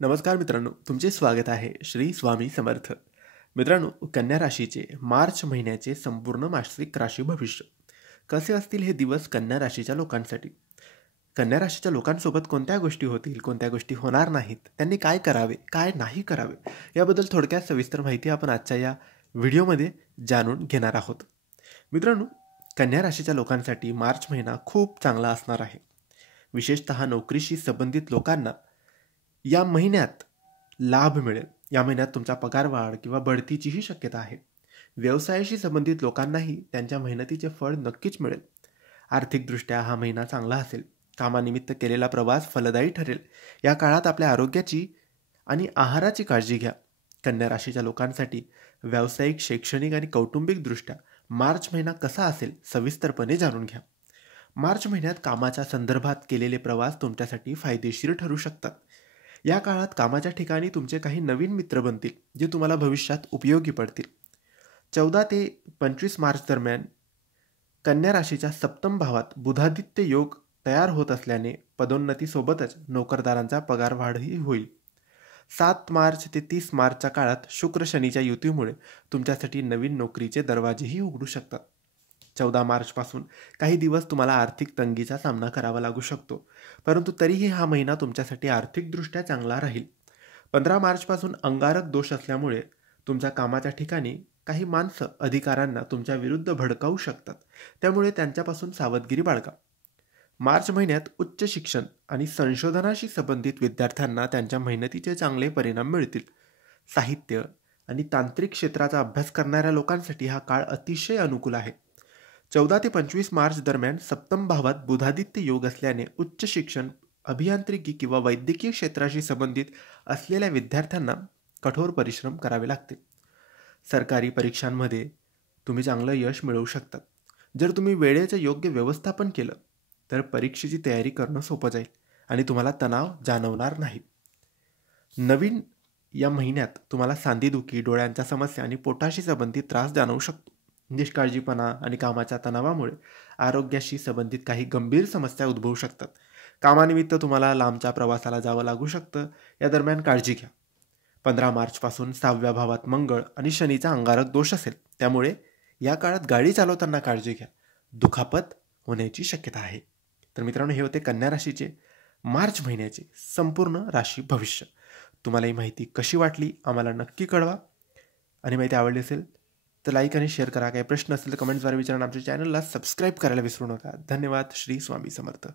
नमस्कार मित्रांनो, तुमचे स्वागत आहे श्री स्वामी समर्थ. मित्रांनो, कन्या राशीचे मार्च महिन्याचे संपूर्ण मासिक राशी भविष्य कसे असतील हे दिवस कन्या राशीच्या लोकांसाठी. कन्या राशीच्या लोकांसोबत कोणत्या गोष्टी होतील, कोणत्या गोष्टी होणार नाहीत, त्यांनी काय करावे, काय नाही करावे, याबद्दल थोडक्यात सविस्तर माहिती आपण आजच्या या व्हिडिओमध्ये जाणून घेणार आहोत. मित्रांनो, कन्या राशीच्या लोकांसाठी मार्च महिना खूप चांगला असणार आहे. विशेषतः नोकरीशी संबंधित लोकांना या महिन्यात लाभ मिळेल. या महिन्यात तुमचा पगारवाढ किंवा बढतीचीही शक्यता आहे. व्यवसायाशी संबंधित लोकांनाही त्यांच्या मेहनतीचे फळ नक्कीच मिळेल. आर्थिकदृष्ट्या हा महिना चांगला असेल. कामानिमित्त केलेला प्रवास फलदायी ठरेल. या काळात आपल्या आरोग्याची आणि आहाराची काळजी घ्या. कन्या राशीच्या लोकांसाठी व्यावसायिक, शैक्षणिक आणि कौटुंबिकदृष्ट्या मार्च महिना कसा असेल सविस्तरपणे जाणून घ्या. मार्च महिन्यात कामाच्या संदर्भात केलेले प्रवास तुमच्यासाठी फायदेशीर ठरू शकतात. या काळात कामाच्या ठिकाणी तुमचे काही नवीन मित्र बनतील जे तुम्हाला भविष्यात उपयोगी पडतील. 14 ते 25 मार्च दरम्यान कन्या राशीच्या सप्तम भावात बुधादित्य योग तयार होत असल्याने पदोन्नतीसोबतच नोकरदारांचा पगारवाढही होईल. 7 मार्च ते 30 मार्चच्या काळात शुक्र शनीच्या युतीमुळे तुमच्यासाठी नवीन नोकरीचे दरवाजेही उघडू शकतात. 14 मार्चपासून काही दिवस तुम्हाला आर्थिक तंगीचा सामना करावा लागू शकतो, परंतु तरीही हा महिना तुमच्यासाठी आर्थिकदृष्ट्या चांगला राहील. 15 मार्चपासून अंगारक दोष असल्यामुळे तुमच्या कामाच्या ठिकाणी काही माणसं अधिकाऱ्यांना तुमच्या विरुद्ध भडकावू शकतात, त्यामुळे त्यांच्यापासून सावधगिरी बाळगा. मार्च महिन्यात उच्च शिक्षण आणि संशोधनाशी संबंधित विद्यार्थ्यांना त्यांच्या मेहनतीचे चांगले परिणाम मिळतील. साहित्य आणि तांत्रिक क्षेत्राचा अभ्यास करणाऱ्या लोकांसाठी हा काळ अतिशय अनुकूल आहे. 14 ते 25 मार्च दरम्यान सप्तम भावात बुधादित्य योग असल्याने उच्च शिक्षण, अभियांत्रिकी किंवा वैद्यकीय क्षेत्राशी संबंधित असलेल्या विद्यार्थ्यांना कठोर परिश्रम करावे लागतील. सरकारी परीक्षांमध्ये तुम्ही चांगलं यश मिळवू शकता. जर तुम्ही वेळेचं योग्य व्यवस्थापन केलं तर परीक्षेची तयारी करणं सोपं जाईल आणि तुम्हाला तणाव जाणवणार नाही. नवीन या महिन्यात तुम्हाला सांधेदुखी, डोळ्यांच्या समस्या आणि पोटाशी संबंधित त्रास जाणवू शकतो. निष्काळजीपणा आणि कामाच्या तणावामुळे आरोग्याशी संबंधित काही गंभीर समस्या उद्भवू शकतात. कामानिमित्त तुम्हाला लांबच्या प्रवासाला जावं लागू शकतं. या दरम्यान काळजी घ्या. 15 मार्चपासून 6व्या भावात मंगळ आणि शनीचा अंगारक दोष असेल, त्यामुळे या काळात गाडी चालवताना काळजी घ्या. दुखापत होण्याची शक्यता आहे. तर मित्रांनो, हे होते कन्या राशीचे मार्च महिन्याचे संपूर्ण राशी भविष्य. तुम्हाला ही माहिती कशी वाटली आम्हाला नक्की कळवा. आणि माहिती आवडली असेल तर लाईक आणि शेअर करा. काही प्रश्न असतील तर कमेंट्सद्वारे विचारा. आमच्या चॅनलला सबस्क्राईब करायला विसरू नका. धन्यवाद. श्री स्वामी समर्थ.